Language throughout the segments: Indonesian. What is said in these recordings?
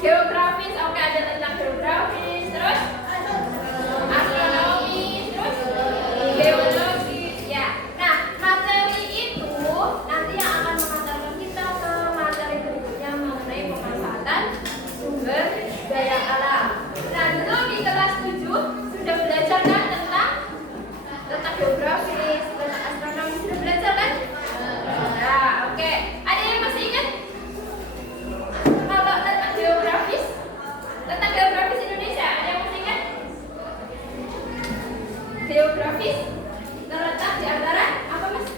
Geografis, oke, ada tentang geografis, terus astronomi, terus geologi, ya. Nah, materi itu nanti yang akan mengantarkan kita ke materi berikutnya mengenai pemanfaatan sumber daya alam. Nah, dulu di kelas 7 sudah belajar kan tentang geografis, tentang astronomi, sudah belajar kan? Nah, oke. Ada yang masih ingat? Kalau tentang geografis Indonesia, ada yang masih ingat? Geografis terletak di antara apa, Mas?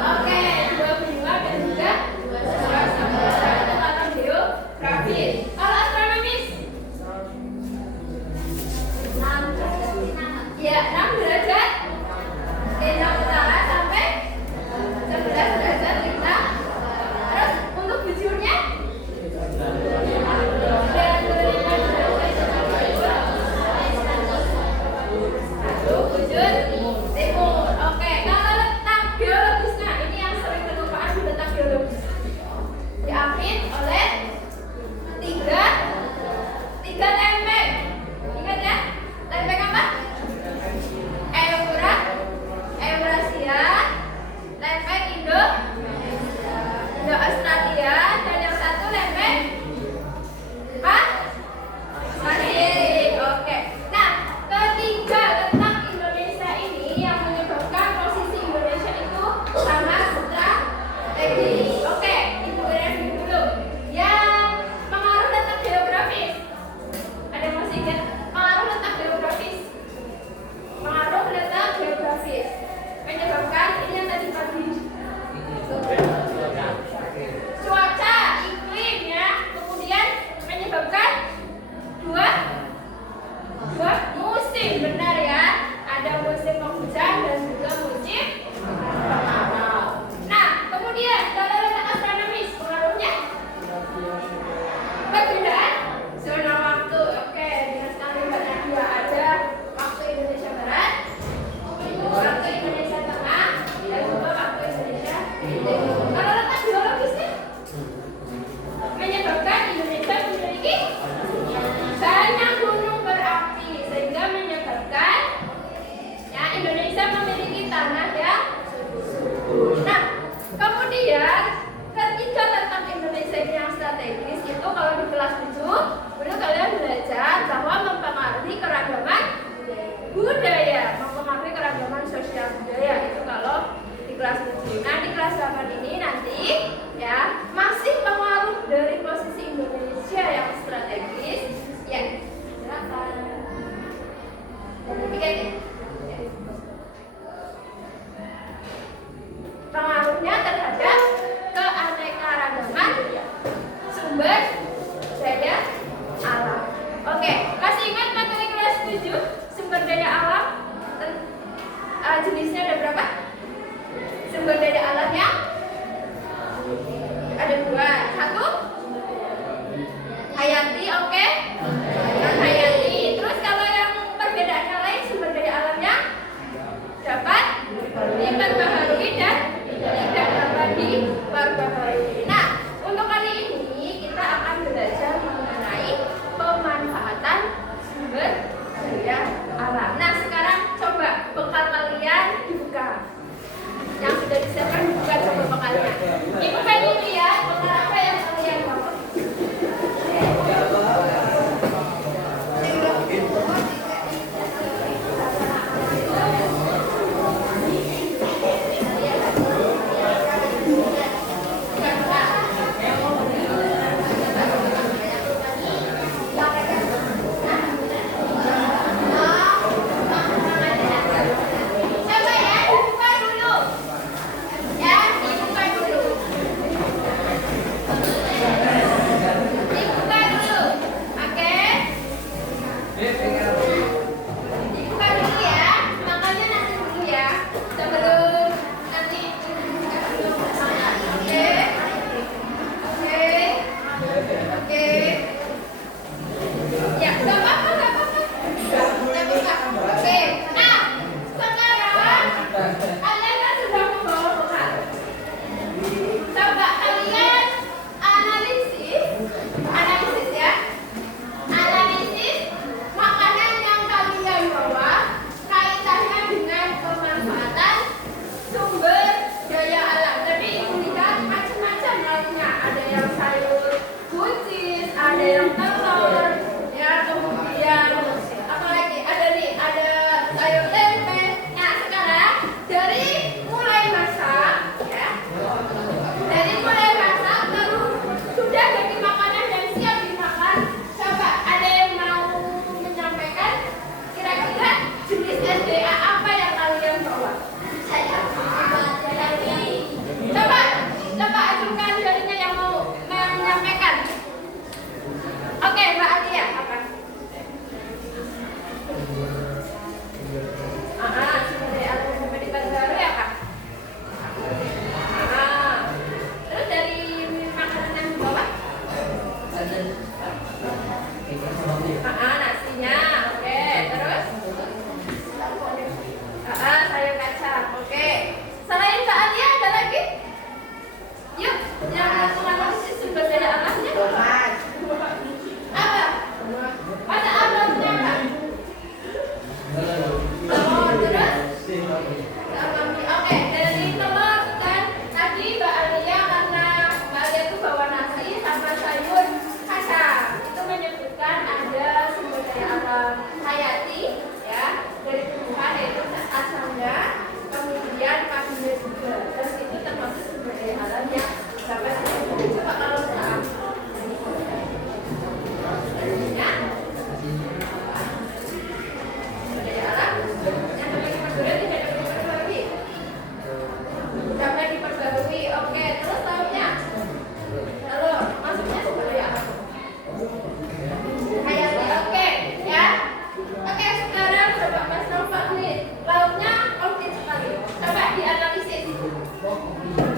Oke, dua benua dan juga dua samudra, itu tentang geografis. Kalau astronomis? Ya, 6 derajat lintang utara sampai 11 derajat lintang. Terus untuk bujurnya? Bujur timur. Oke, kalau letak geologisnya, ini yang sering kelupaan di letak geologis. Diapit oleh tiga lempeng. Ingat ya? Lempeng apa? Eurasia, lempeng Indo-Australia, dan yang satu lempeng Pasifik. Oke. Nah, ketiga letak Indonesia ini yang menyebabkan posisi Indonesia itu sangat strategis. Oke, Ibu review dulu. Yang pengaruh letak geografis. Ada yang masih ingat? Pengaruh letak geografis. Pengaruh letak geografis menyebabkan ini yang tadi pagi. Cuaca, iklim ya. Kemudian menyebabkan dua musim, benar ya. Ada musim penghujan dan juga musim kemarau. Nah, kemudian kalau letak astronomis pengaruhnya perbedaan zona waktu. Oke, dengan sekali Mbak Nadia ada waktu Indonesia Barat, waktu Indonesia Tengah, dan juga waktu Indonesia Timur. Kalau letak geologisnya menyebabkan Indonesia memiliki banyak gunung berapi, sehingga menyebabkan ya Indonesia memiliki tanah yang subur. Nah, kemudian ketiga tentang Indonesia ini yang strategis itu kalau di kelas 7 dulu kalian belajar bahwa mempengaruhi keragaman budaya, mempengaruhi keragaman sosial budaya, itu kalau di kelas 7. Nah, di kelas 8 ini nanti ya masih pengaruh dari posisi Indonesia yang strategis. Ya, silakan. Pengaruhnya terhadap keanekaragaman sumber daya Nasinya, oke. Terus? Sayur kacang, oke. Selain Mbak Alia ada lagi? Yuk, yang menganalisis sumber daya alamnya. Apa? Pada alamnya apa? Oh, terus? Oke, dari telur kan tadi Mbak Alia karena Mbak Alia itu bawa nasi sama sayur kacang. Itu menyebutkan ada sumber daya alam hayati ya dari tumbuhan yaitu asamnya, kemudian paginya juga. Dan itu termasuk sumber daya alam yang dapat kita coba kalau saat ya sumber daya alam yang dapat diperbarui tidak dapat diperbarui. Oke, terus tahunya lalu maksudnya sumber daya alam hayati. Oke ya. Oke, sekarang coba Mas Nova nih lautnya komplit sekali. Coba dianalisis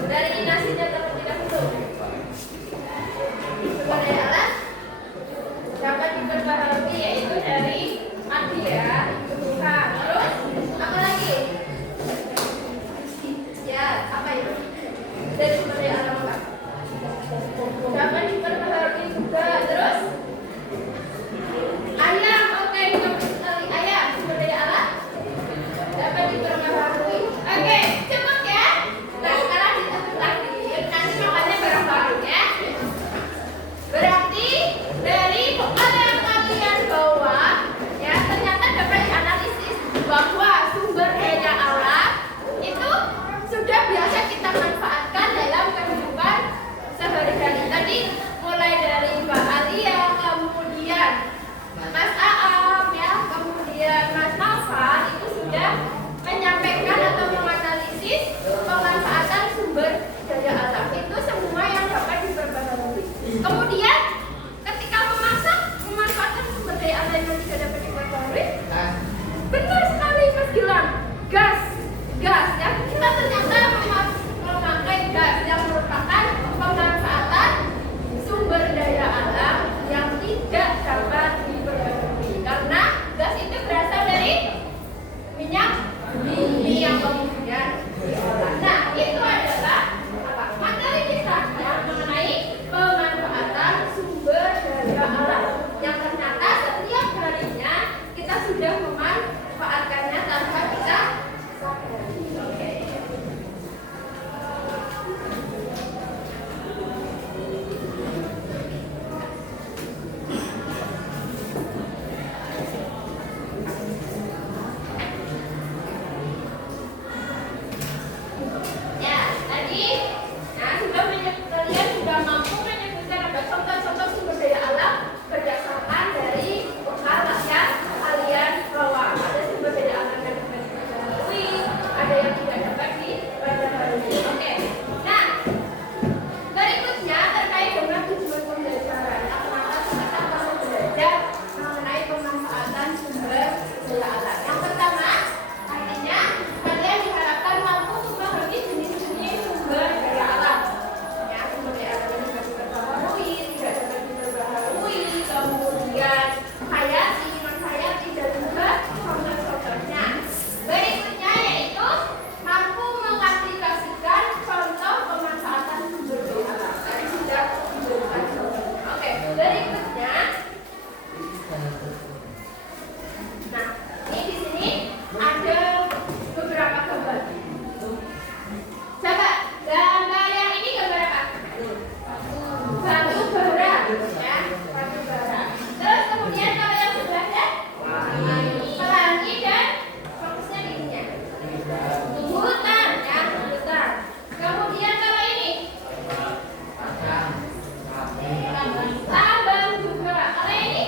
dari nasinya terlebih dahulu. Sumber daya alam dapat diperbarui yaitu dari mati ya, tumbuhan. Terus apa lagi? Ya, apa itu? Dari sumber daya alam apa? Dapat diperbarui juga. Terus ayam, oke, komplit sekali. Ayam sumber daya alam dapat diperbarui. Oke, cukup ya. Nah, sekarang ditutup lagi. Nanti makannya bareng baru ya. Berarti dari bekal yang kalian bawa ya ternyata dapat dianalisis bahwa sumber daya alam itu sudah biasa kita manfaatkan dalam kehidupan sehari-hari. Tadi mulai dari Mbak Alia, kemudian Mas Aam ya, kemudian Mas Nova itu sudah menyampaikan atau menganalisis pemanfaatan sumber daya alam. Itu semua yang dapat diperbarui. Kemudian ketika memasak memanfaatkan sumber daya alam yang tidak dapat diperbarui. Benar sekali Mas Gilang. Gas ya. Kita ternyata memakai gas yang merupakan pemanfaatan sumber daya alam yang tidak dapat diperbarui. Karena gas itu berasal dari minyak bumi yang kemudian diolah. Nah, itu adalah apa? Materi kita yang mengenai pemanfaatan sumber daya alam yang ternyata setiap harinya kita sudah memanfaatkannya tanpa kita sadari. Oke. Ya, tadi kalian sudah mampu menyebutkan ada contoh-contoh sumber daya alam berdasarkan dari bekal yang kalian bawa. Ada sumber daya alam yang dapat diperbarui, ada yang tidak dapat diperbarui. Oke. Nah, berikutnya terkait dengan tujuan pembelajaran. Kenapa kita perlu belajar mengenai pemanfaatan sumber daya alam? Yang pertama, artinya kalian diharapkan mampu memahami jenis-jenis sumber daya alam. Ya, sumber daya alam yang dapat diperbarui, tidak dapat diperbarui, kemudian hayati, non-hayati, dan juga contoh-contohnya. Berikutnya yaitu mampu mengaplikasikan contoh pemanfaatan sumber daya alam. Tadi sudah diberikan contoh. Oke, berikutnya. Nah, ini di sini ada beberapa gambar. Coba gambar yang ini gambar apa? Batu bara, ya, batu bara. Terus kemudian kalau yang sebelahnya pelangi dan fokusnya di sini. Hutan, ya, hutan. Kemudian kalau ini tambang juga. Kalau ini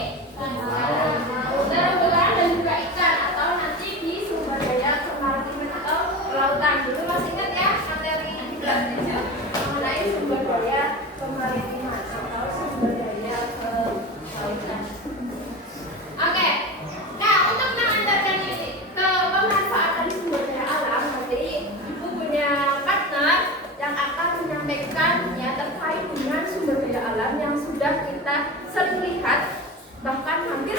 terumbu-karang dan juga ikan atau nanti di sumber daya kemaritiman atau kelautan. Dulu masih ingat ya materi di kelas 7 mengenai sumber daya kemaritiman atau sumber daya kelautan. Oke. Nah, untuk mengantarkan ini ke pemanfaatan sumber daya alam, nanti Ibu punya partner yang akan menyampaikan ya terkait dengan sumber daya alam yang sudah kita sering lihat, bahkan hampir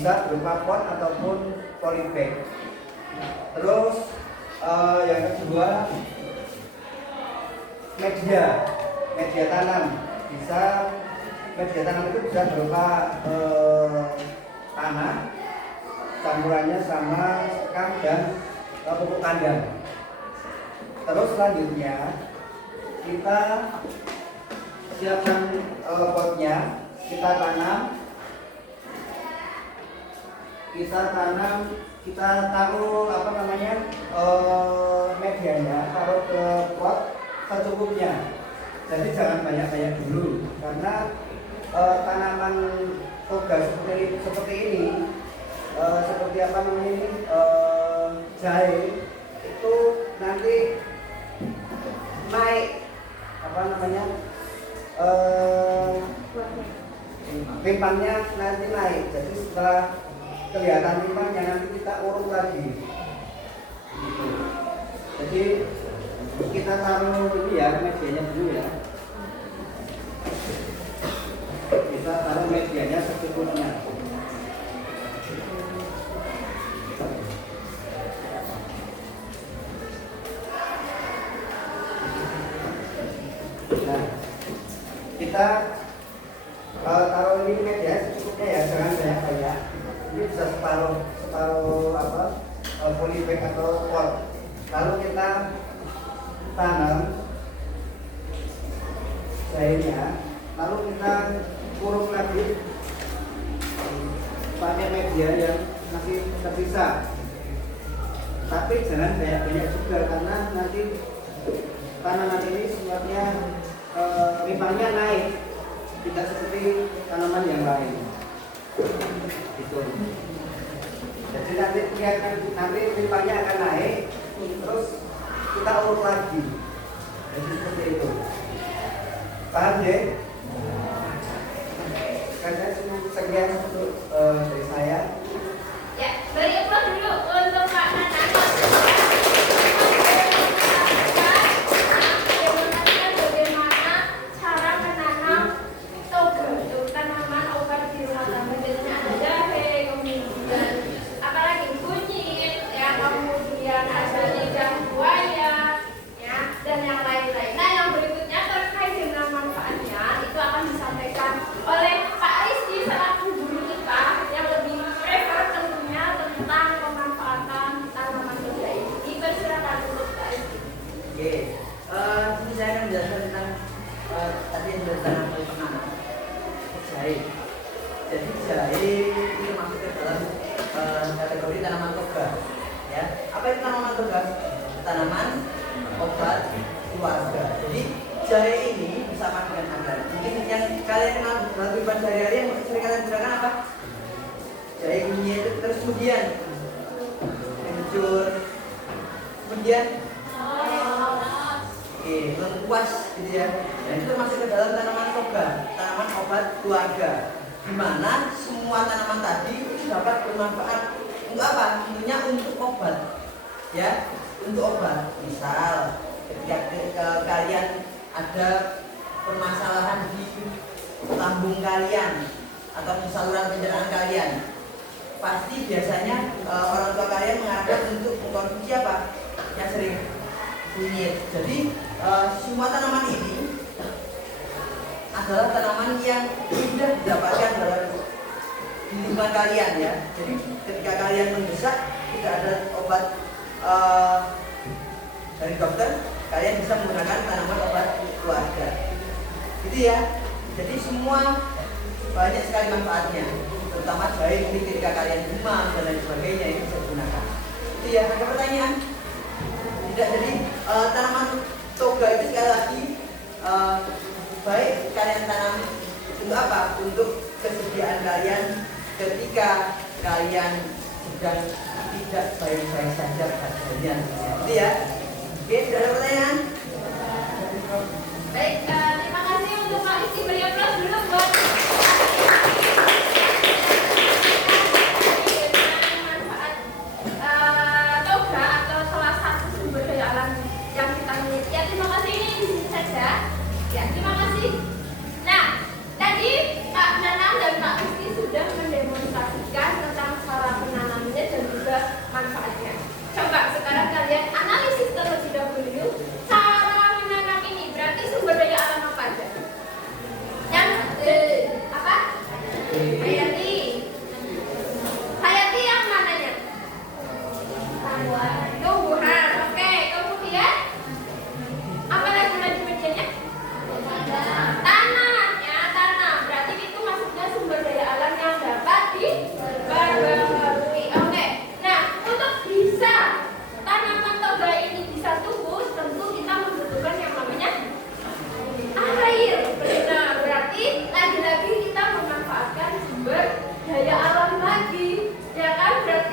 bisa berupa pot ataupun polybag. Terus yang kedua, media tanam. Media tanam itu bisa berupa tanah, campurannya sama sekam dan pupuk kandang. Terus selanjutnya kita siapkan potnya, kita taruh medianya, taruh ke pot secukupnya. Jadi jangan banyak-banyak dulu, karena tanaman toga seperti ini, jahe itu nanti naik pimpangnya nanti naik. Jadi setelah kelihatan pimpangnya nanti kita urut lagi gitu. Jadi kita taruh ini ya, medianya dulu ya. Kita taruh medianya secukupnya. Nah, kita taruh ini media secukupnya ya, jangan banyak-banyak. Ini bisa separuh polybag atau pot. Lalu kita tanam jahenya, lalu kita kurung lagi pakai media yang masih tersisa. Tapi jangan banyak-banyak juga, karena nanti tanaman ini sifatnya pimpangnya naik, tidak seperti tanaman yang lain. Gitu. Jadi nanti pimpangnya akan naik, terus kita urut lagi. Jadi seperti itu. Paham deh? Karena sekian untuk dari saya. Ya, beri aplaus dulu untuk Kak Nana. Bagaimana cara menanam toga, tanaman obat di rumah tangga. Biasanya ada jahe, kemudian apalagi kunyit, ya, kemudian ada lidah buaya, ya, dan yang lain-lain. Nah, yang berikutnya terkait dengan manfaatnya itu akan disampaikan oleh Pak Rizky selaku guru kita yang lebih prefer tentunya tentang pemanfaatan tanaman toga ini. Dipersilakan untuk Pak Rizky. Oke, ini saya akan menjelaskan tentang tadi yang sudah ditanam oleh penanam jahe. Jadi jahe itu masuk ke dalam kategori tanaman toga. Ya, apa itu tanaman toga? Tanaman obat keluarga. Jadi jahe ini bersama dengan anda. Mungkin yang kalian kenal dalam kehidupan sehari-hari yang sering kalian gunakan apa? Jahe kunyit, terus kemudian kencur, kemudian lengkuas gitu ya. Dan itu masuk ke dalam tanaman toga, tanaman obat keluarga, di mana semua tanaman tadi itu dapat bermanfaat untuk apa? Tentunya untuk obat, ya, untuk obat. Misal ketika kalian ada permasalahan di lambung kalian atau di saluran pencernaan kalian, pasti biasanya orang tua kalian mengarahkan untuk mengkonsumsi apa? Yang sering kunyit. Jadi semua tanaman ini adalah tanaman yang mudah didapatkan dalam lingkungan kalian ya. Jadi ketika kalian mendesak tidak ada obat dari dokter, kalian bisa menggunakan tanaman obat keluarga. Gitu ya. Jadi semua banyak sekali manfaatnya, terutama jahe ketika kalian demam dan lain sebagainya ini bisa digunakan. Itu ya. Ada pertanyaan? Tidak. Jadi tanaman toga itu sekali lagi baik kalian tanam untuk apa? Untuk kesediaan kalian ketika kalian sedang tidak baik-baik saja keadaannya. Itu ya. Oke, sudah ada pertanyaan? Baik, terima kasih untuk Pak Rizky. Beri aplaus dulu buat manfaat toga atau salah satu sumber daya alam yang kita miliki. Ya, terima kasih, ini di sini saja. Ya, terima kasih. Nah, tadi Pak Nanang dan Pak Rizky sudah mendemonstrasikan tentang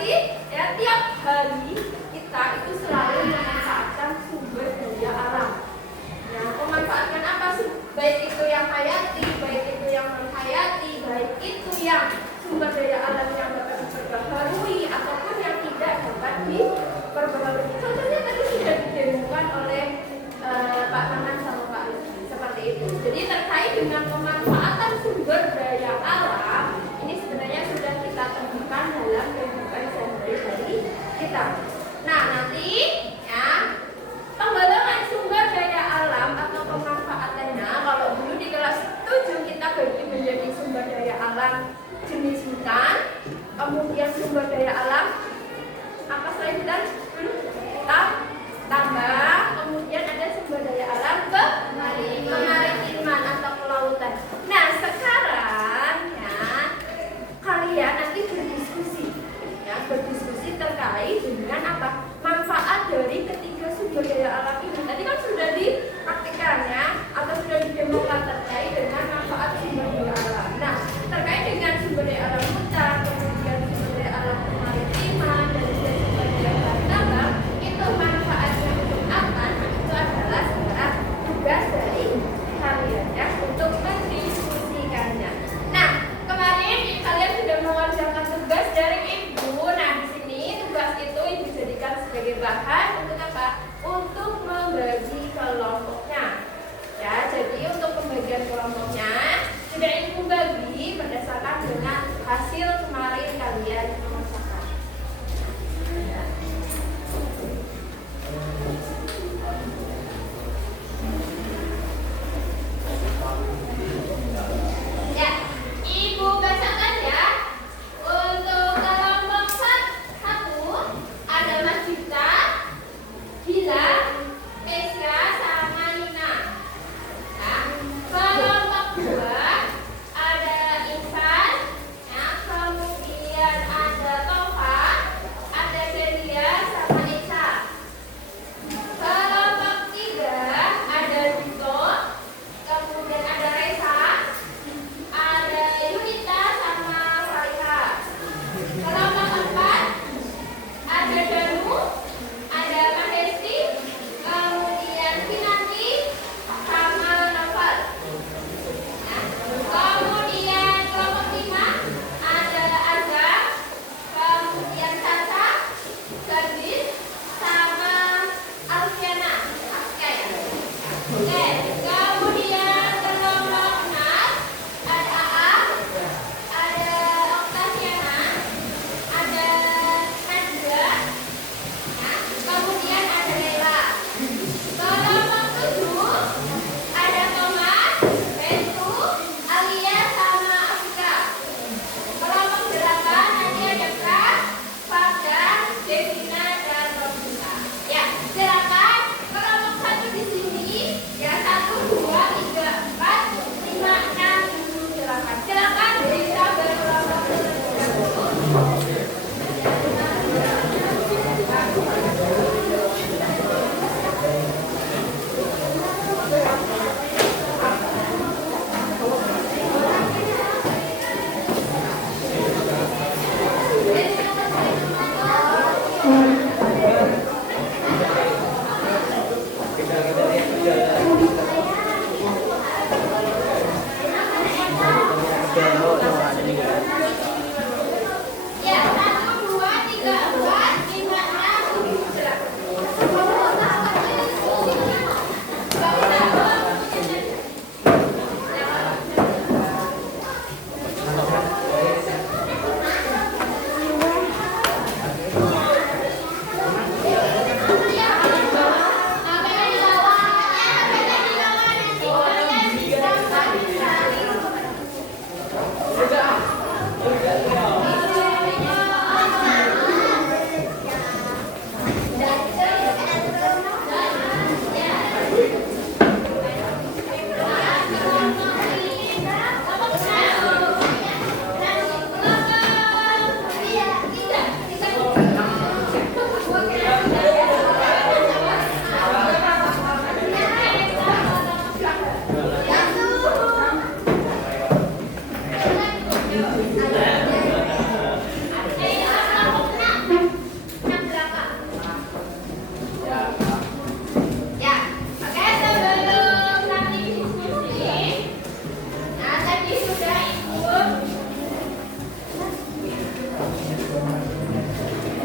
nanti ya tiap hari kita itu selalu memanfaatkan sumber daya alam. Nah, memanfaatkan apa sih? Baik itu yang hayati, baik itu yang non hayati, baik itu yang sumber daya alam yang dapat diperbaharui ataupun yang tidak dapat diperbaharui. Contohnya tadi sudah didemokan oleh Pak Manan sama Pak Lutfi seperti itu. Jadi terkait dengan pemanfaatan sumber daya alam, ini sebenarnya sudah kita temukan dalam kehidupan sehari-hari kita. Nah, nanti ya penggolongan sumber daya alam atau pemanfaatannya, kalau dulu di kelas 7 kita bagi menjadi sumber daya alam jenis hutan, kemudian sumber daya alam apa selain hutan? Tambah, kemudian ada sumber daya alam kemaritiman atau kelautan. Nah, sekarang ya kalian nanti berdiskusi terkait dengan apa manfaat dari ketiga sumber daya alam ini. Tadi kan sudah dipraktikkan ya, atau sudah didemokan terkait dengan manfaat sumber daya alam. Nah, terkait dengan sumber daya alam hutan, kemudian sumber daya alam kemaritiman, dan juga sumber daya alam tambang, itu manfaatnya untuk apa? Nah, itu adalah sebenarnya tugas dari kalian ya untuk mendiskusikannya. Nah, kemarin kalian sudah mengerjakan tugas dari ibu. Nah, di sini tugas itu ibu jadikan sebagai bahan untuk apa? Untuk membagi kelompoknya. Ya, jadi untuk pembagian kelompoknya sudah ibu bagi berdasarkan dengan hasil kemarin kalian mengerjakan. Ya, ibu bacakan ya. Untuk kelompok 1 ada Mas Gita, Gila, Peska, sama Nina. Nah, kelompok 2 ada Insan, ya, kelompok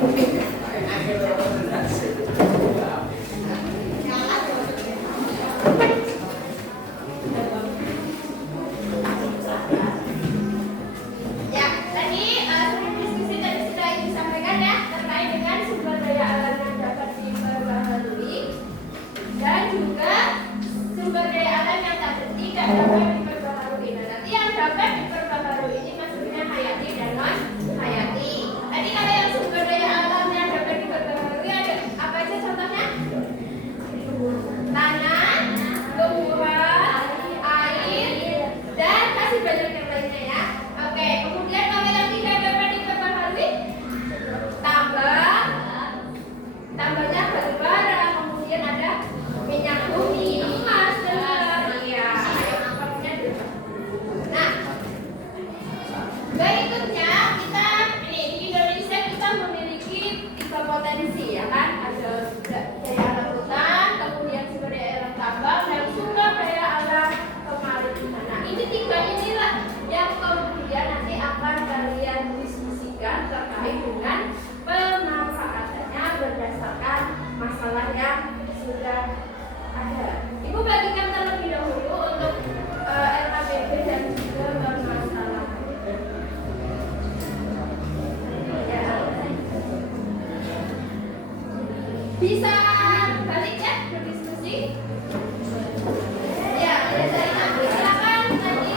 Ya, tadi sebelum diskusi tadi sudah Ibu sampaikan ya terkait dengan sumber daya alam yang dapat diperbaharui dan juga sumber daya alam yang tidak dapat diperbaharui. Nah, nanti yang dapat diperbaharui ini maksudnya hayati dan non hayati. Tadi kalau yang sumber daya alam yang dapat diperbaharui ada apa aja contohnya? Tanah, tumbuhan, air, dan masih banyak yang lainnya ya. Oke, kemudian kalau yang tidak dapat diperbaharui, tambang, tambahnya batu bara, kemudian ada minyak bumi, emas, dan iya. Nah, berikutnya kita ini di Indonesia kita memiliki 3 potensi ya kan, ada daya alam hutan, kemudian sumber daya alam tambang dan sumber daya alam kemaritiman. Nah, ini 3 inilah yang kemudian nanti akan kalian diskusikan terkait dengan pemanfaatannya berdasarkan masalah yang sudah ada. Ibu bagikan terlebih dahulu untuk LKPD dan juga permasalahan. Ya. Bisa balik ya berdiskusi? Ya, mulai dari aku silakan tadi.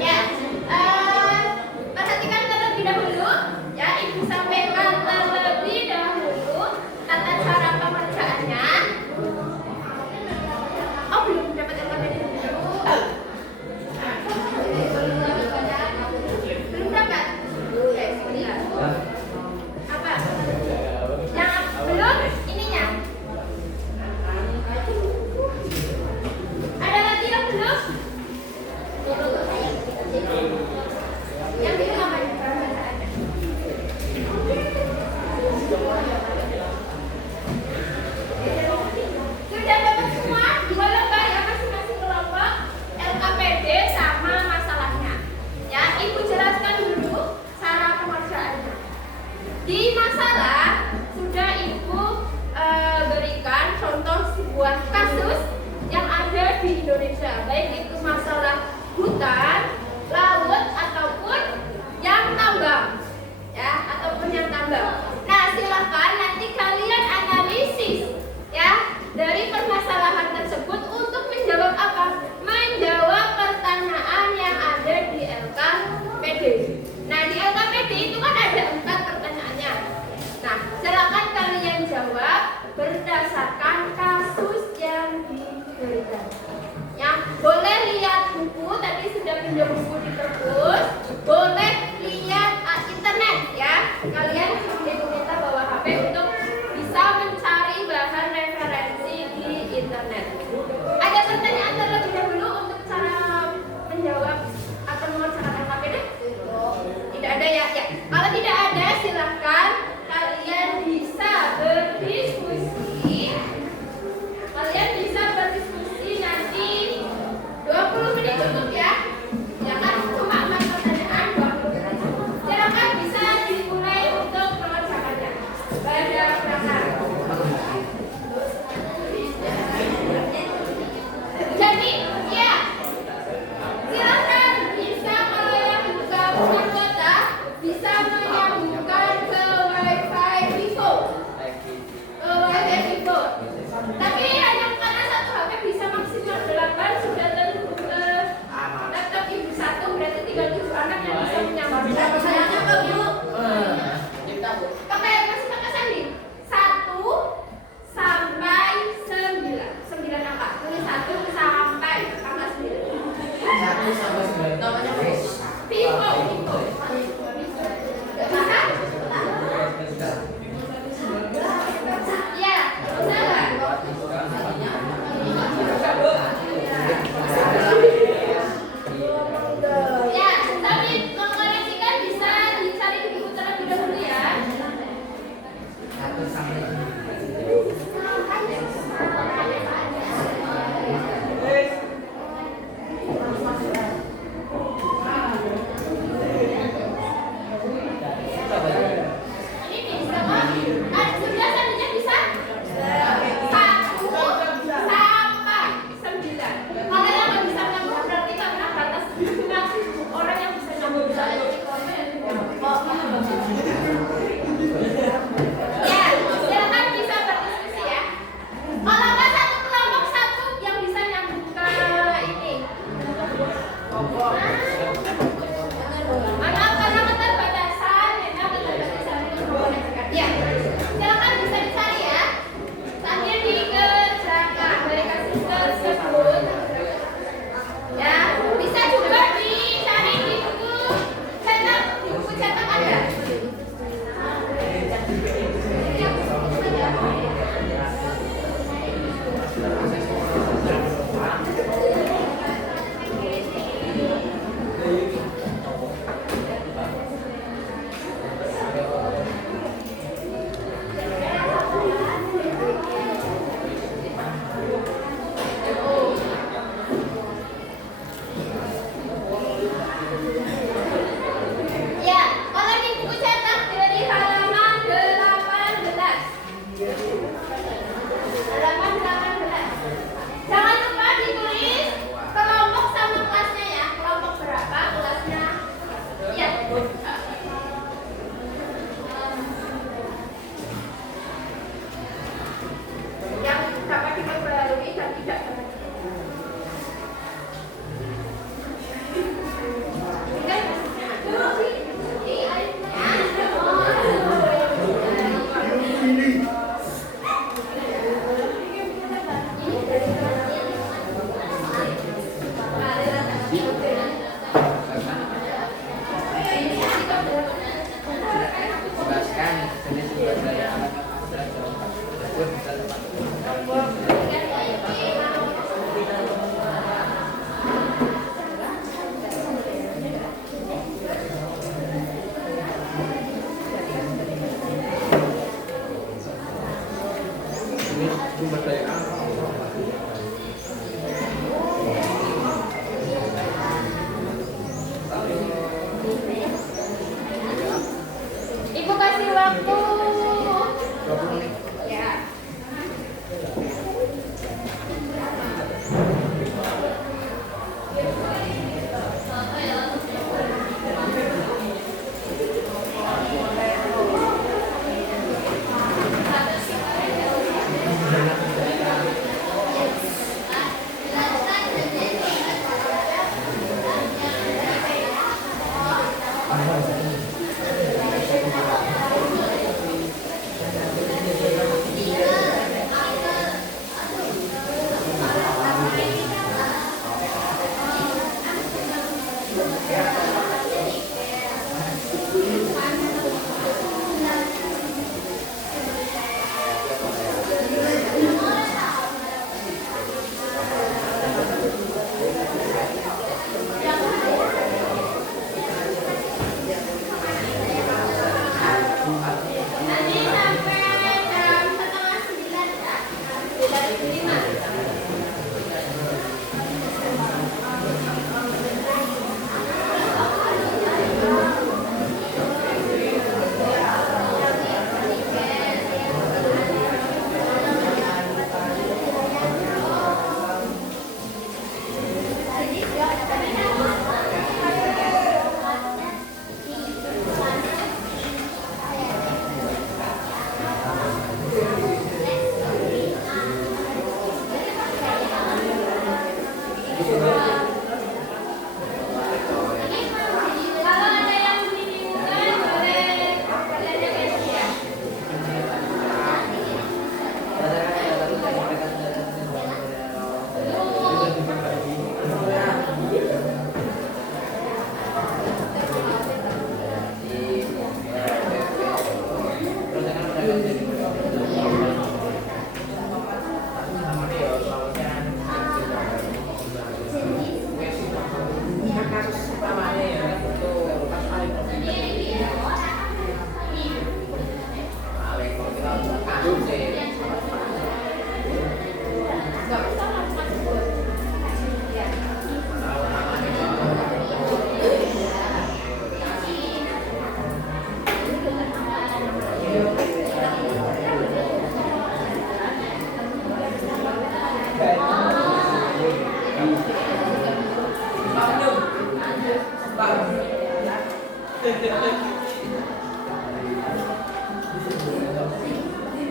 Ya, perhatikan terlebih dahulu. Ya, Ibu sampaikan terlebih dahulu tata cara pengerjaannya. Oh, belum dapat LKPD. Belum dapat. Oke, sebentar. Apa? Yang belum ininya. Ada lagi yang belum? Yang belum apa? Sudah dapat semua 2 lembar ya masing-masing kelompok LKPD sama masalahnya. Ya, Ibu jelaskan dulu cara pengerjaannya. Di masalah sudah Ibu berikan contoh sebuah kasus yang ada di Indonesia, baik itu masalah hutan, laut ataupun yang tambang, ya, ataupun yang tambang. Nah, silakan nanti kalian analisis, ya, dari permasalahan tersebut untuk menjawab apa? Menjawab pertanyaan yang ada di LKPD. Nah, di LKPD itu kan ada 4 pertanyaannya. Nah, silakan kalian jawab berdasarkan kasus yang diberikan. Ya, boleh lihat buku, tadi sudah pinjam buku di perpus. Boleh lihat internet ya. Kalian Ibu minta bawa HP untuk bisa mencari bahan referensi di internet. Ada pertanyaan terlebih dahulu untuk cara menjawab atau mengerjakan LKPD? Tidak ada ya? Ya. Kalau tidak ada, silahkan kalian bisa berdiskusi. Kalian bisa berdiskusi nanti 20 menit cukup ya. Jangan cuma 4 pertanyaan. orang yang bisa menyambut. Sayangnya apa Bu? Pakai masih pakai sandi. 1 sampai 9. 9 angka. Tulis 1 sampai angka 9. Namanya Pipo. Ya, salah. Ya, tapi mengkoreksikan bisa dicari di buku terlebih dahulu ya. Ini bisa kok. Sudah sandinya bisa? 1 sampai 9. Kalau yang nggak bisa nyambung berarti karena batas maksimum orang yang bisa nyambung bisa. Ya, silakan bisa berdiskusi ya. Kalau nggak satu kelompok satu yang bisa nyambung ke ini. Maaf karena keterbatasan, memang keterbatasan itu membolehkan. Ya, silakan bisa dicari ya. Tanya di kerjaan mereka tersebut. Ya, bisa juga dicari di buku cetak, ada. Ya, kalau di buku cetak dari halaman 18. Halaman 18. Jangan lupa ditulis kelompok sama kelasnya ya. Kelompok berapa, kelasnya. Ya. Yang dapat diperbarui dan tidak dapat. Ibu kasih waktu. Ya. Ada yang dibingungkan? Ya,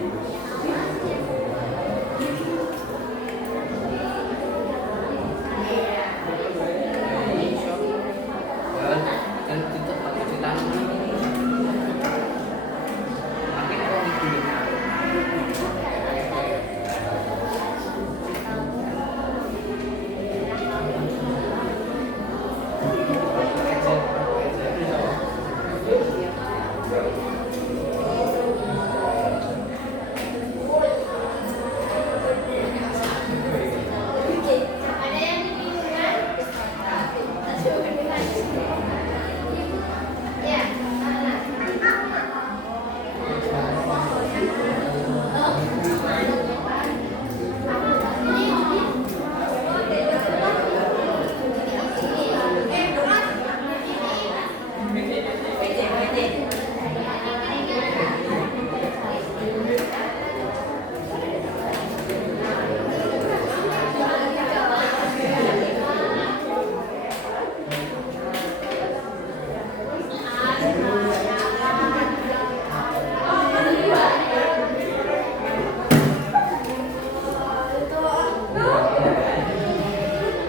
mana?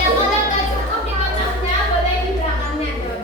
Yang kalau nggak cukup di kotaknya boleh di belakangnya tuh.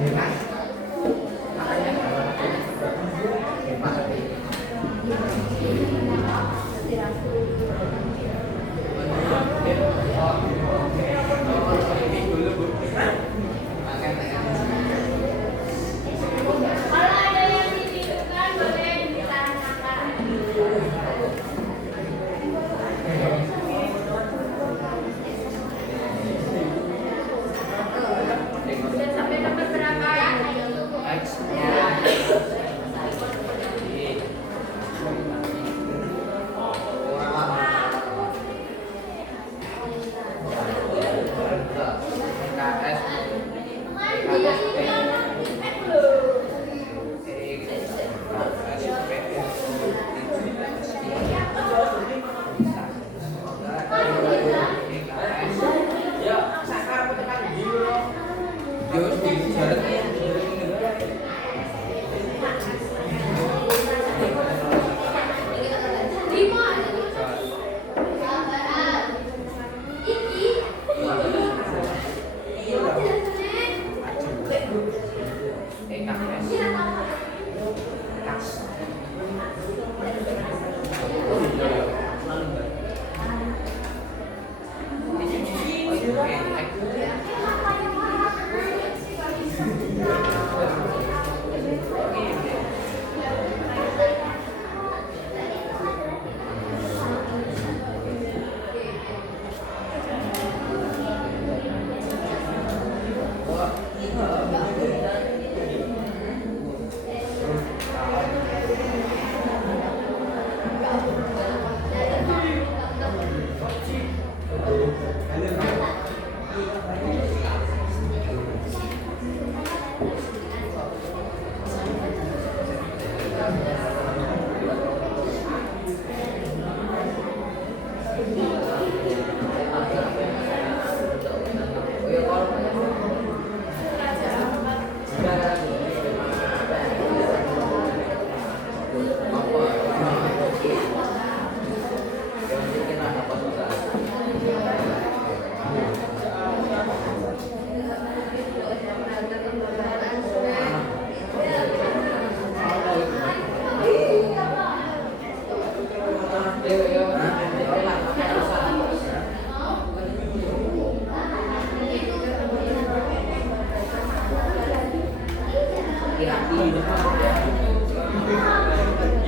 Bebas.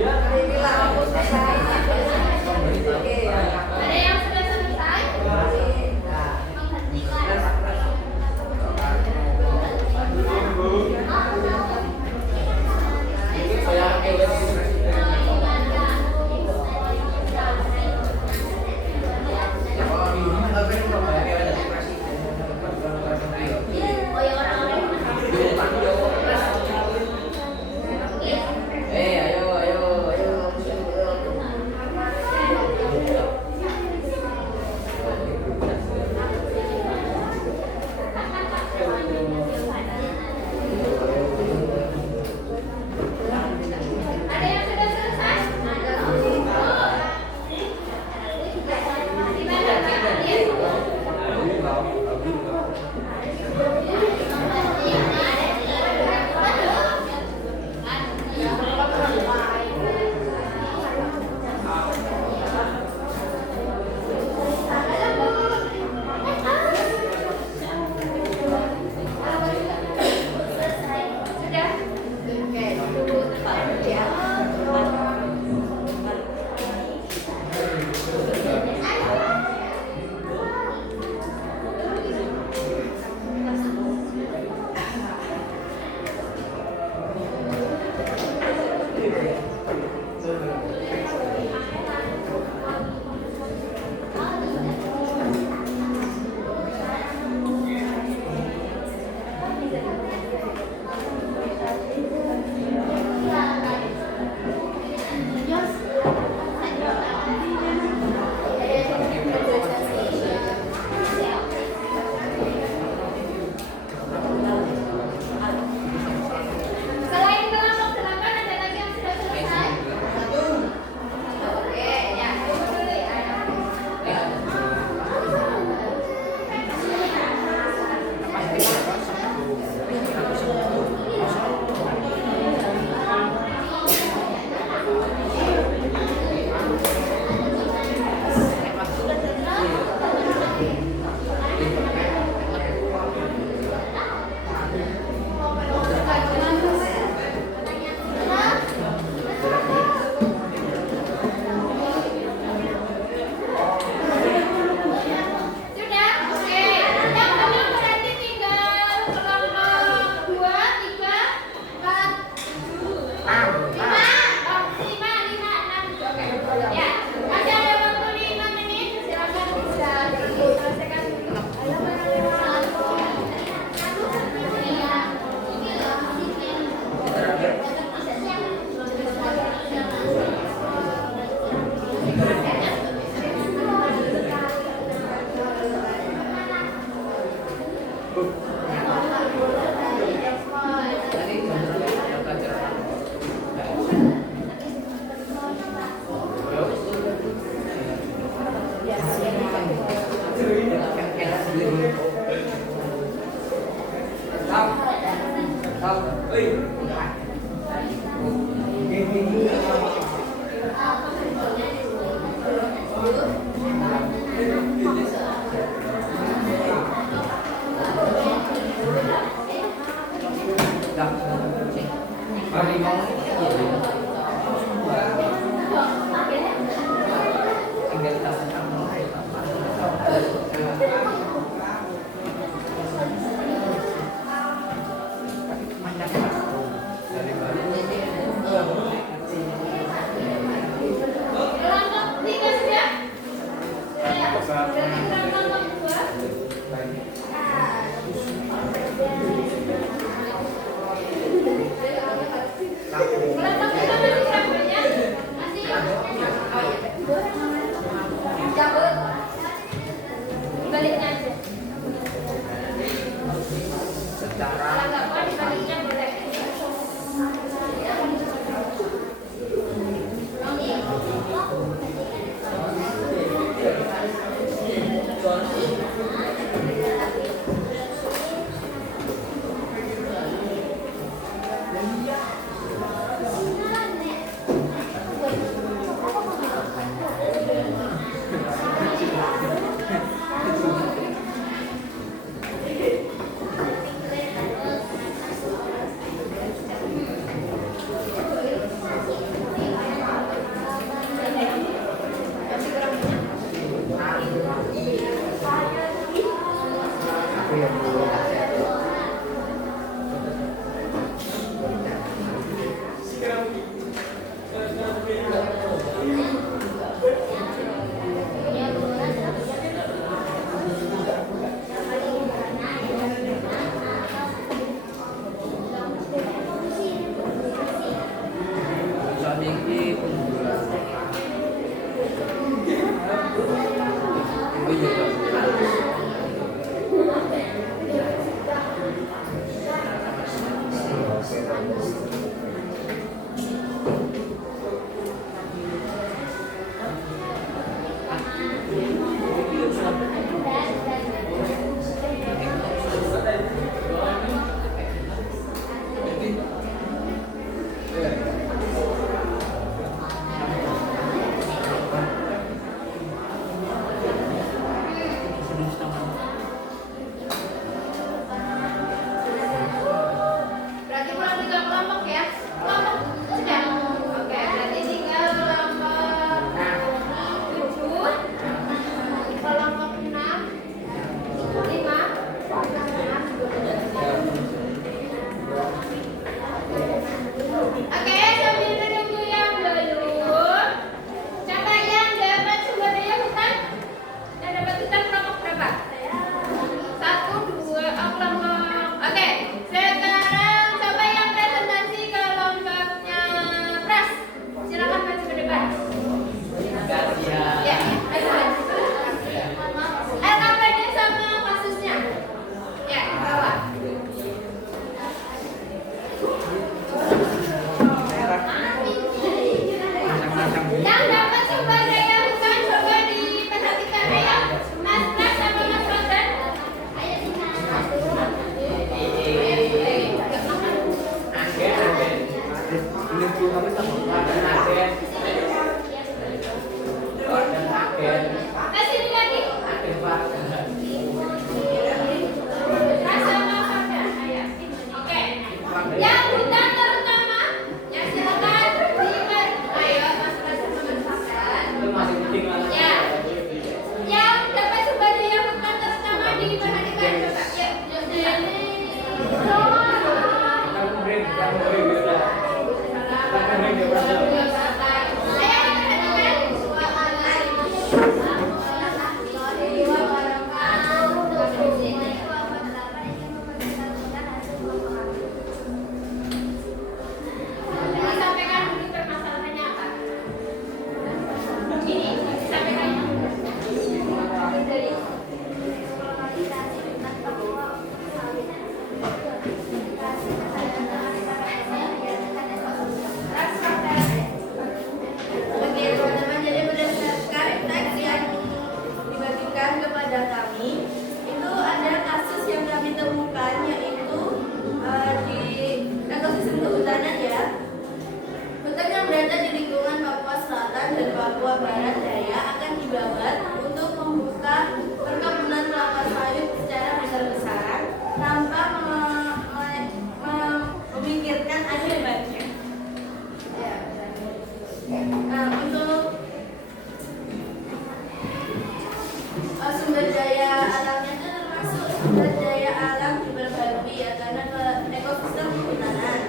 Hati-hati. sumber daya alamnya itu termasuk sumber daya alam di berbagi ya, karena ke ekosistem kehutanan.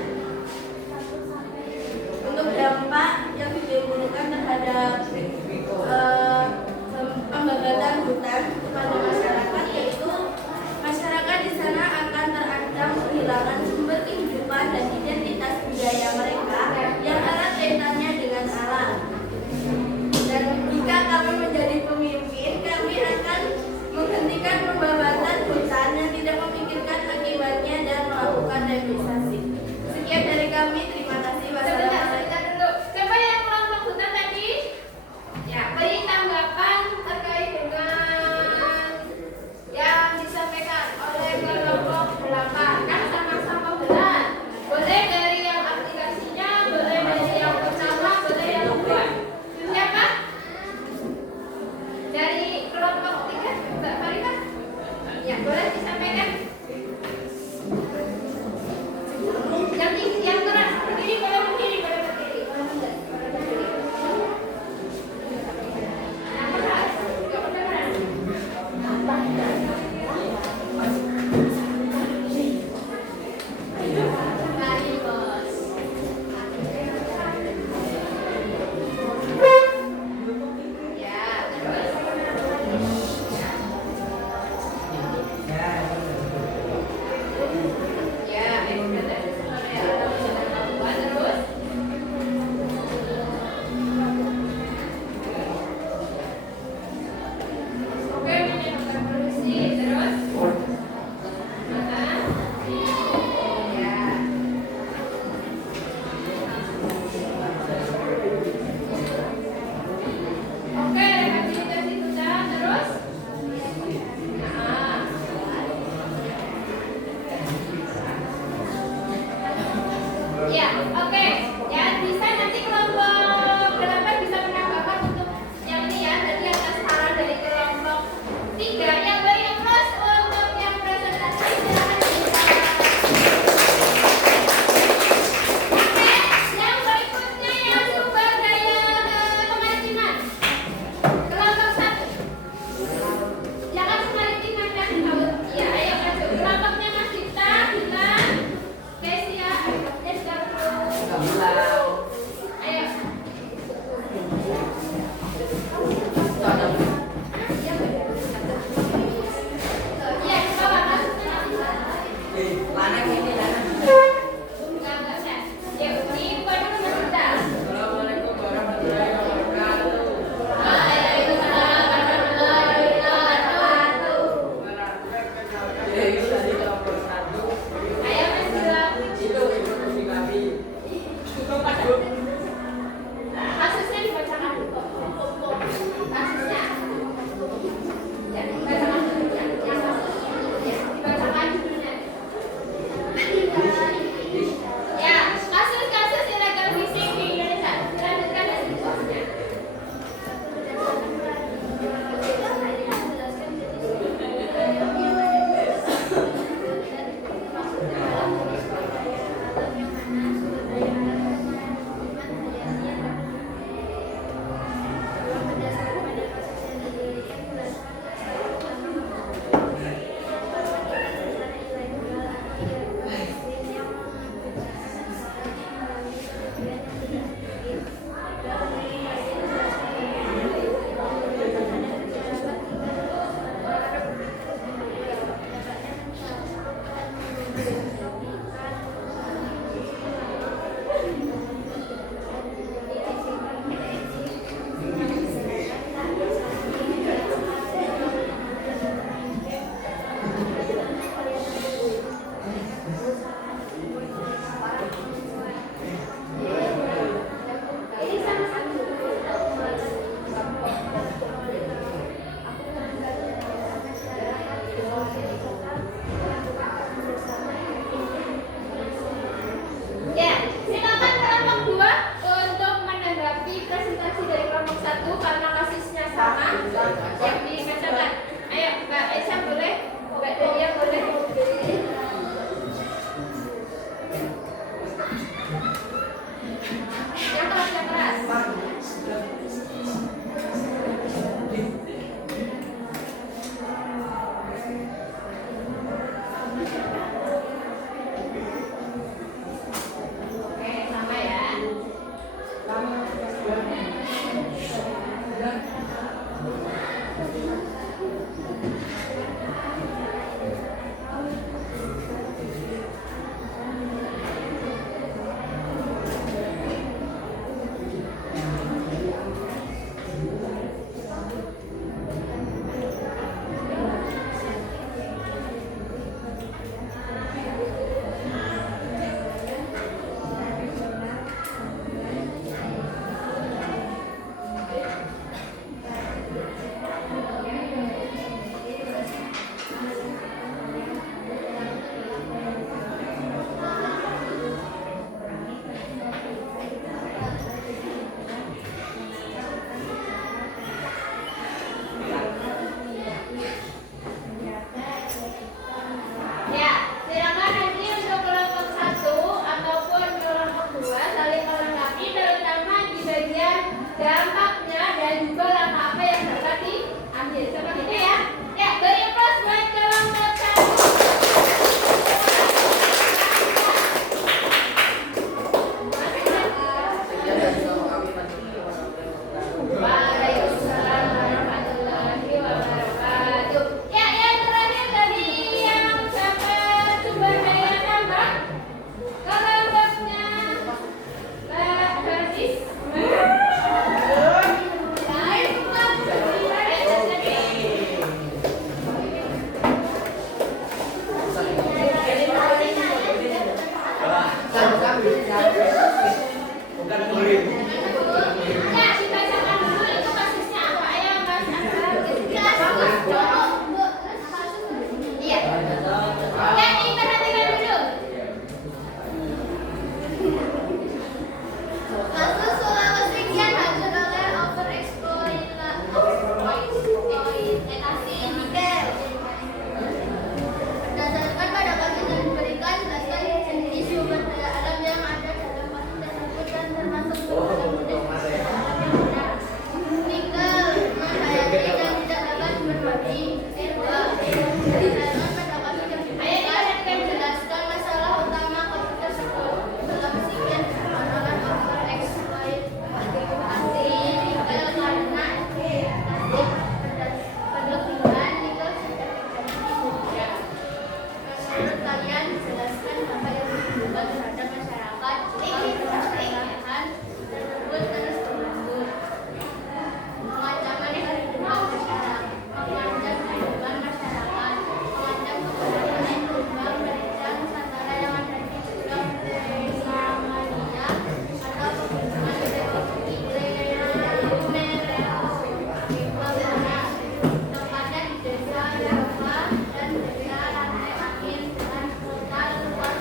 Untuk dampak yang ditimbulkan terhadap pembabatan hutan kepada masyarakat, yaitu masyarakat di sana akan terancam kehilangan sumber kehidupan dan identitas budaya mereka yang erat kaitannya dengan alam. Dan jika kami menjadi pemimpin, kami akan menghentikan pembabatan hutan yang tidak memikirkan akibatnya dan melakukan revitalisasi. Sekian dari kami, terima kasih. Sebentar dulu. Siapa yang kelompok hutan tadi? Ya, beri tanggapan terkait dengan yang disampaikan oleh kelompok 8. Kan sama-sama berat. Boleh dari yang aplikasinya, boleh dari yang pertama, boleh yang kedua. Siapa? Dari kelompok 3, Mbak Farida? Ya, boleh disampaikan. Yang keras, berdiri, boleh berdiri, boleh berdiri. Yang keras, nggak kedengeran. Mari, Bos. Ya, terus. Ya, terus. Oke, menyebabkan polusi, terus. Ya. Oke, rehabilitasi sudah, terus. Nah. Ya, oke. Ya, bisa nanti kelompok 8 bisa menambahkan untuk yang ini ya, tadi atas saran dari kelompok 3. Yang beri plus untuk yang presentasi silakan dibuka. Oke, yang berikutnya yang sumber daya kemaritiman. Kelompok 1. Silakan kemaritiman dan laut. Ya, ayo masuk. Kelompoknya Mas Dita, Dilan, Kesia, ayo. Iya, di bawah masuknya. Lanang ini lanang. Enggak usah. Yuk, dibuka dulu Mas Dita. Assalamualaikum warahmatullahi wabarakatuh. Waalaikumsalam warahmatullahi wabarakatuh. Itu tadi kelompok 1. Ayo Mas Dita. Itu ekonomi kami. Kasusnya dibacakan dulu. Kasusnya. Ya, dibacakan dulu ya. Yang kasus. Ya, dibacakan judulnya. Ya, kasus-kasus illegal fishing di Indonesia. Dilanjutkan dari situasinya. Ya, silakan nanti untuk kelompok 1 ataupun kelompok 2 saling melengkapi terutama di bagian dampaknya dan juga langkah apa yang dapat diambil. Seperti itu ya. Ya, beri plus buat kelompok 1. Waalaikumsalam warahmatullahi wabarakatuh. Ya, yang terakhir tadi yang dapat sumber daya tambah kelompoknya Mbak Gadis. Bukan murid. Ya, dibacakan dulu itu kasusnya apa ya, Mas Akbar? Iya. Ya, diperhatikan dulu. Kasus Sulawesi yang hancur oleh overeksploitasi nikel. Berdasarkan pada kasus yang diberikan, jelaskan jenis sumber daya alam yang ada dalam kasus tersebut dan termasuk nikel, menghayati dan tidak dapat berbagi. Berdasarkan pada kasus yang diberikan, jelaskan masalah utama kasus tersebut. Sekian penolakan overeksploitasi nikel karena pendokiman nikel sudah terjadi di dunia. Menurut kalian, jelaskan apa yang ditimbulkan terhadap masyarakat jika permasalahan tersebut terus berlanjut. Mengancam kehidupan masyarakat, mengancam kehidupan masyarakat, mengancam keberadaan lubang merica Nusantara yang ada di Pulau Tasmania atau pegunungan tempatnya di desa Java dan desa Lantai Angin dengan total luas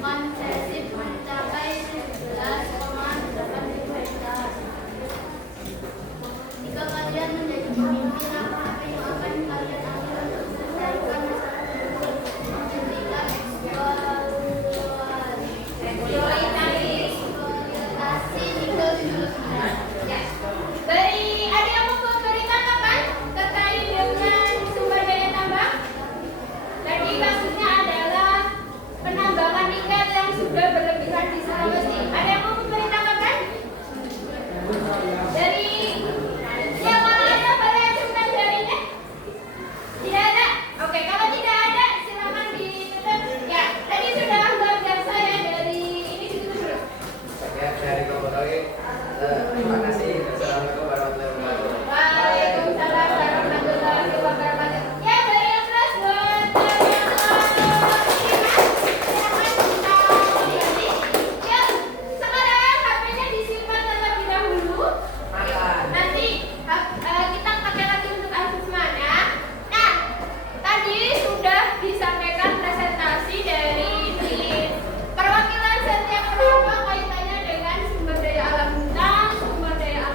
konsesif mencapai 11,8 hektar. Jika kalian menjadi pemimpin, apa yang akan kalian ambil untuk menyelesaikan masalah tersebut? Menghentikan eksploitasi nikel di Filipina. Ya. Ada yang mau memberi tanggapan terkait dengan sumber daya tambang? Tadi kasusnya adalah penambangan nikel yang sudah berlebihan di Sulawesi. Ada yang mau memberi tanggapan? Dari ya, kalau ada boleh ajukan jarinya. Tidak ada? Oke, kalau tidak ada silakan ditutup. Ya, tadi sudah luar biasa ya dari ini ditutup dulu. Ya, dari kelompok lagi. Terima kasih. Assalamualaikum warahmatullahi wabarakatuh. Waalaikumsalam warahmatullahi wabarakatuh. Ya, beri yang keras buat silakan kita ganti. Ya, sekarang HP-nya disimpan terlebih dahulu. Nanti kita pakai lagi untuk asesmennya. Nah, tadi sudah disampaikan presentasi dari perwakilan setiap kelompok kaitannya dengan sumber daya alam hutan, sumber daya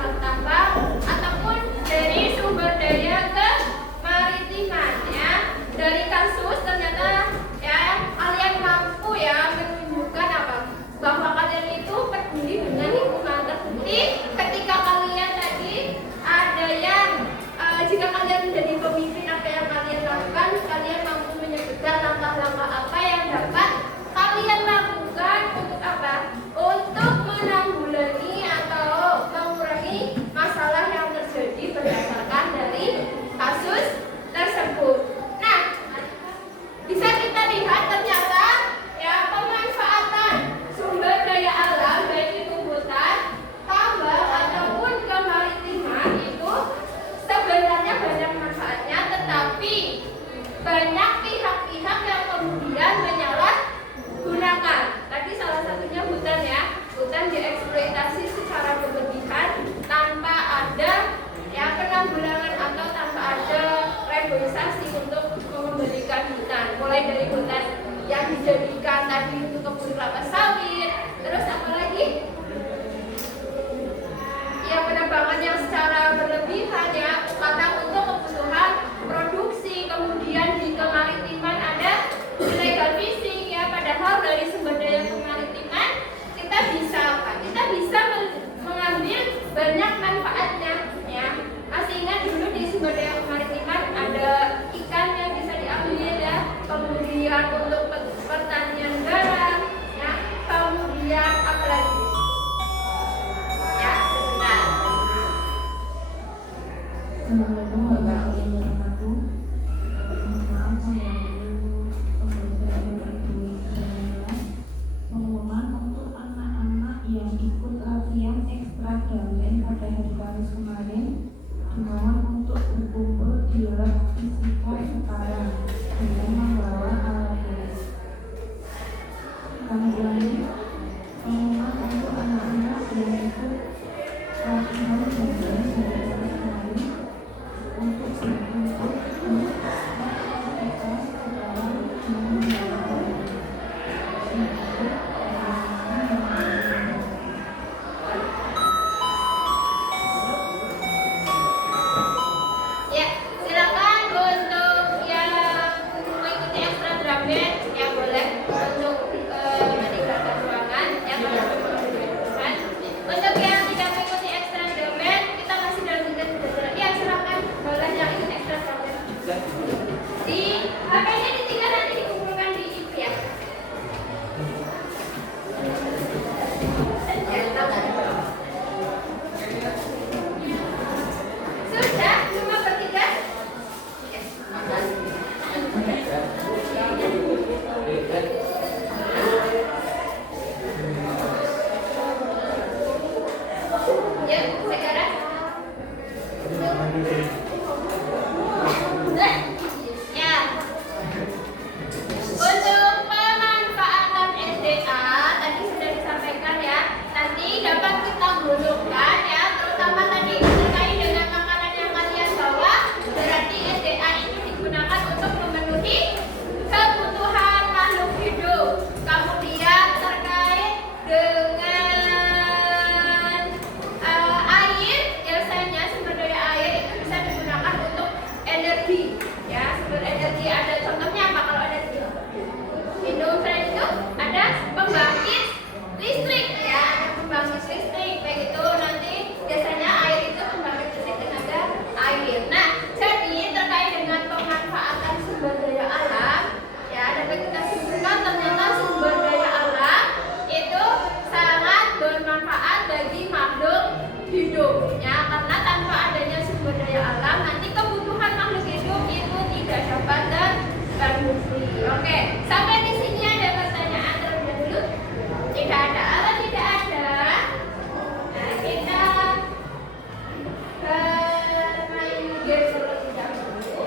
Assalamualaikum warahmatullahi wabarakatuh. Maaf saya dulu pengumuman untuk anak-anak yang ikut latihan ekstra daring pada hari Kamis kemarin dimohon untuk berkumpul di lab fisika sekarang dengan membawa alat tulis. Kami ulangi, pengumuman untuk anak-anak yang ikut latihan daring pada hari Kamis kemarin untuk berkumpul di lab fisika sekarang dengan membawa alat tulis. Ya, silakan untuk yang mengikuti ekstra drum band yang boleh untuk meninggalkan ruangan yang ruangan. Untuk yang tidak mengikuti ekstra drum band, kita masih dalam tingkat belajar. Ya, silakan boleh yang ikut ekstra drum band. Di HP-nya ditinggal nanti dikumpulkan di IP ya. Sudah, cuma bertiga. Ya, sekarang. Ya. Untuk pemanfaatan SDA tadi sudah disampaikan ya. Nanti dapat kita golongkan ya, terutama tadi terkait dengan makanan yang kalian bawa. Berarti SDA itu digunakan untuk memenuhi kebutuhan makhluk hidup. Kemudian terkait dengan air, biasanya sumber daya air itu bisa digunakan untuk energi. Ya, sumber energi ada contohnya apa kalau ada di minum. Selain itu ada pembangkit listrik ya, ada pembangkit listrik baik itu nanti biasanya air itu pembangkit listrik tenaga air. Nah, jadi terkait dengan pemanfaatan sumber daya alam ya, dapat kita simpulkan ternyata sumber daya alam itu sangat bermanfaat bagi makhluk hidup ya, karena tanpa adanya sumber daya alam nanti kebutuhan makhluk hidup itu tidak dapat terpenuhi. Oke, sampai di sini ada pertanyaan terlebih dahulu? Tidak ada. Kalau tidak ada, nah kita bermain game terlebih dahulu.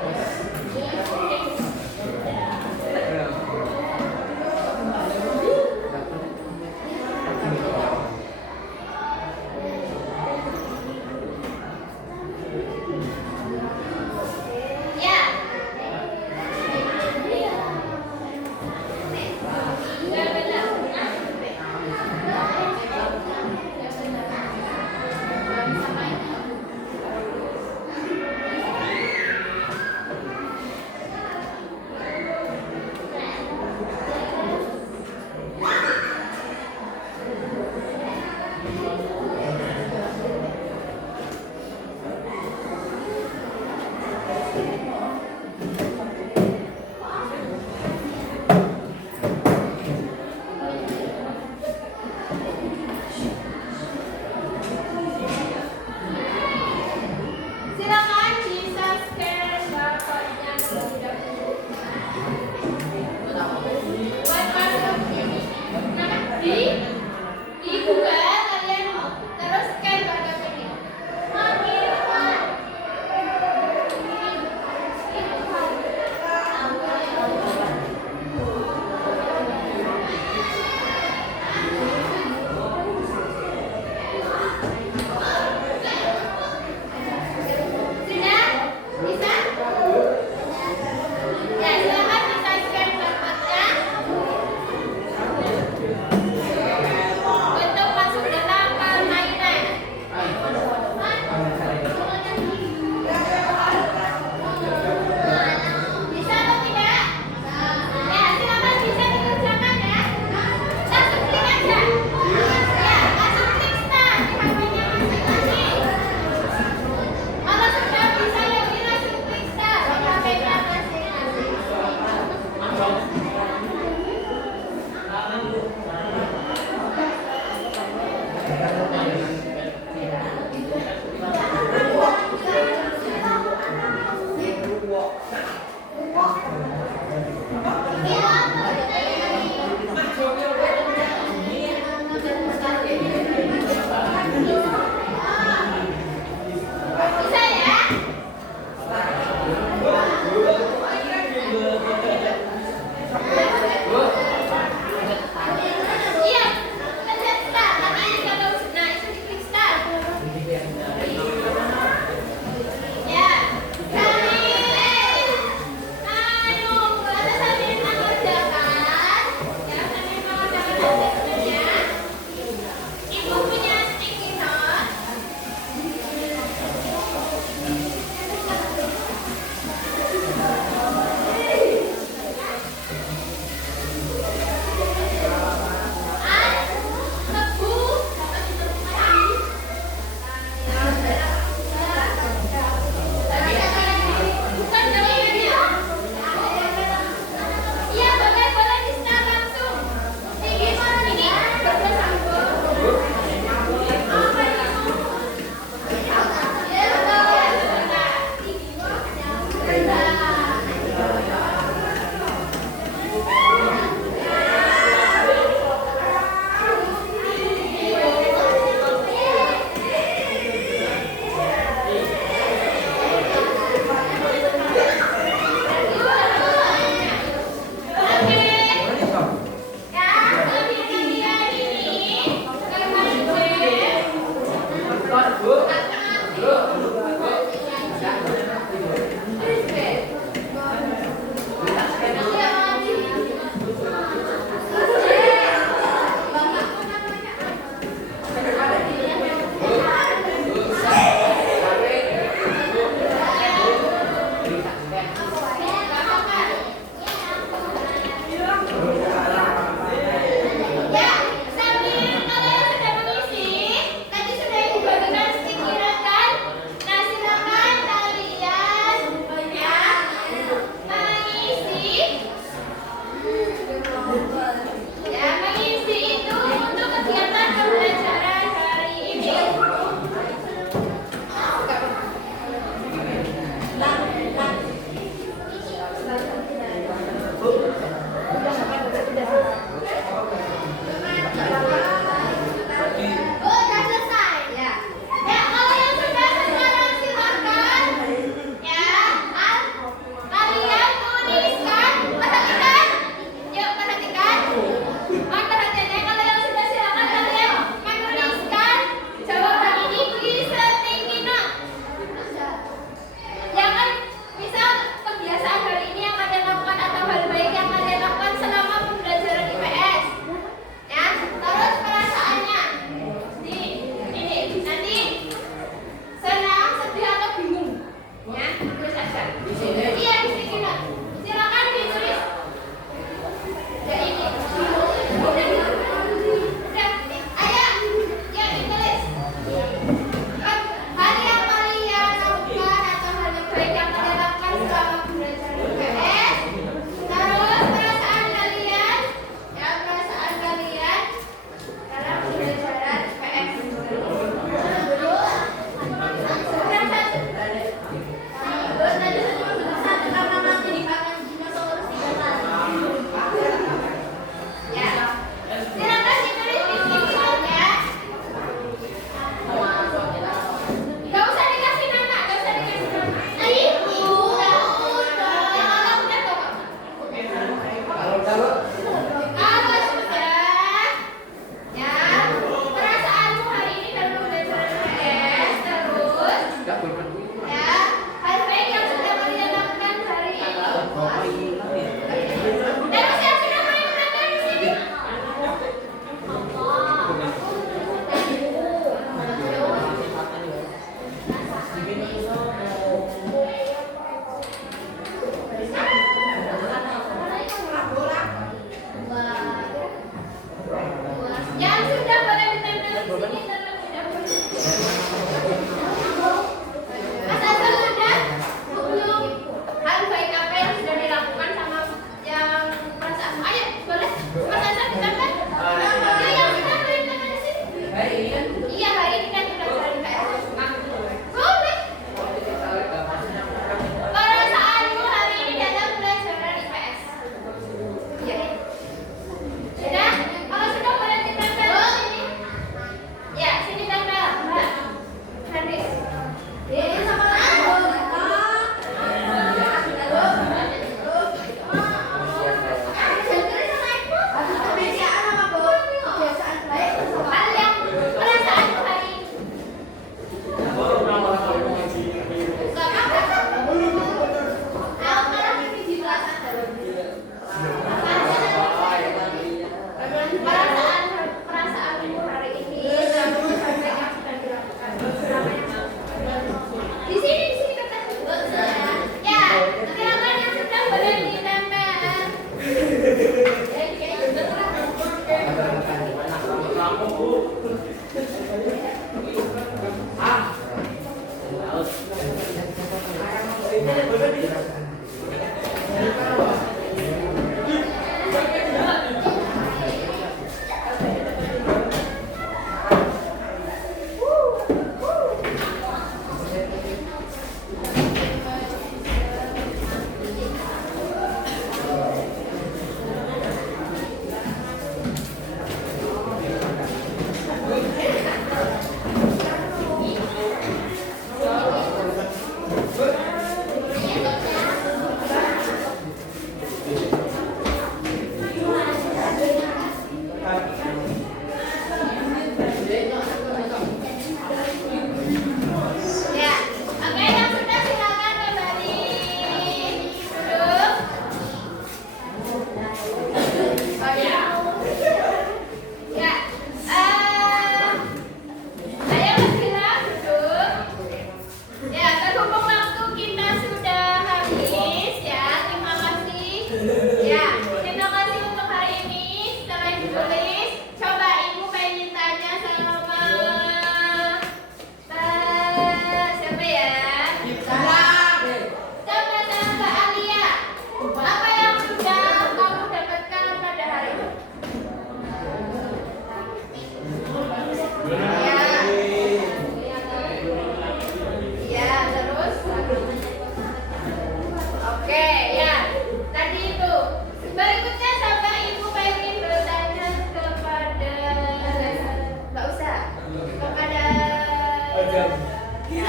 Coba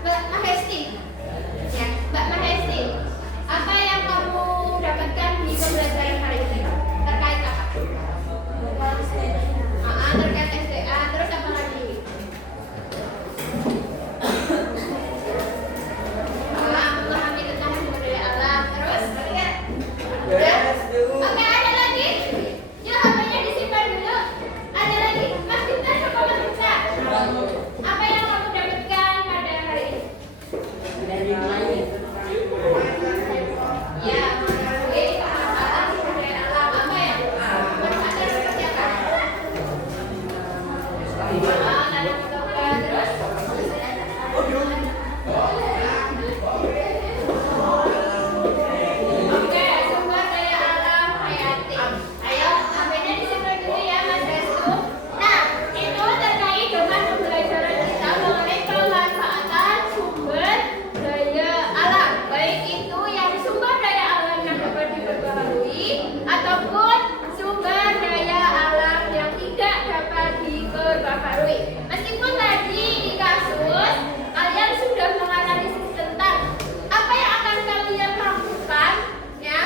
Mbak Mahesti. Ya, Mbak Mahesti. Apa yang kamu dapatkan di pembelajaran hari ini? Terkait apa? Terkait SDA. Terus apa lagi? Memahami tentang sumber daya alam. Terus? Ya? Oke, ada lagi? Yuk, HP-nya disimpan dulu. Ada lagi? Mas Dita, coba Mas Dita. Apa yang kamu dapatkan pada hari ini? Ya, mengetahui pemanfaatan sumber daya alam. Apa ya? Manfaatnya seperti apa? Nanam toga. Terus? Oke, sumber daya alam hayati. Ayo, HP-nya disimpan dulu ya, Mas Restu. Nah, itu terkait dengan pembelajaran kita mengenai pemanfaatan sumber daya alam. Baik itu yang sumber daya alam yang dapat diperbaharui ataupun sumber daya alam yang tidak dapat diperbaharui. Meskipun tadi di kasus kalian sudah menganalisis tentang apa yang akan kalian lakukan ya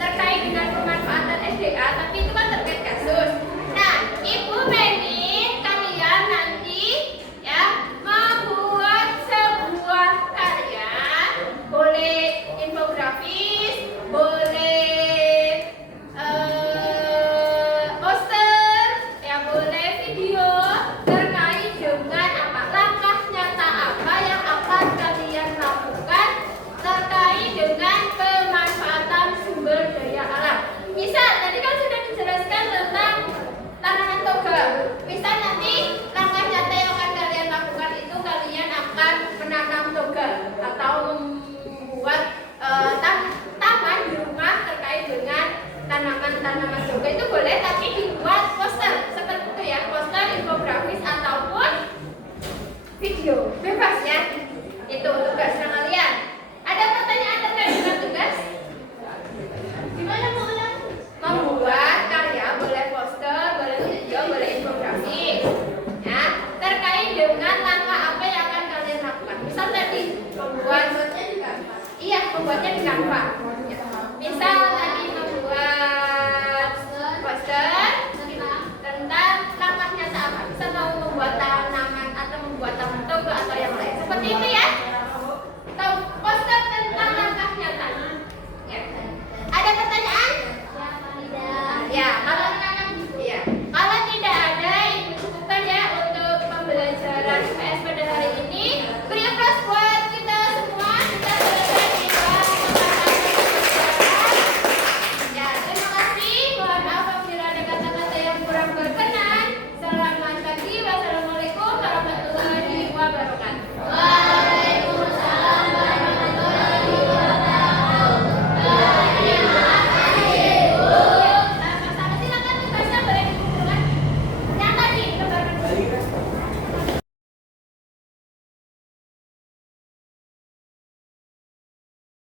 terkait dengan pemanfaatan SDA, tapi itu kan terkait kasus. Nah, Ibu pengen kalian nanti ya membuat sebuah karya, boleh infografis, boleh poster, ya boleh video terkait dengan apa langkah nyata apa yang akan kalian lakukan terkait dengan pemanfaatan sumber daya alam. Misal tadi kan sudah dijelaskan tentang tanaman toga. Misal nanti langkah nyata yang akan kalian lakukan itu kalian akan menanam toga atau membuat taman di rumah terkait dengan tanaman-tanaman toga. Itu boleh, tapi dibuat poster seperti itu ya, poster, infografis ataupun video, bebas ya. Itu tugasnya kalian. Ada pertanyaan terkait dengan tugas? Gimana mau ulang? Membuat karya, boleh poster, boleh video, boleh infografis ya, terkait dengan langkah apa yang akan kalian lakukan. Misal tadi membuatnya di Canva. Iya, membuatnya di Canva.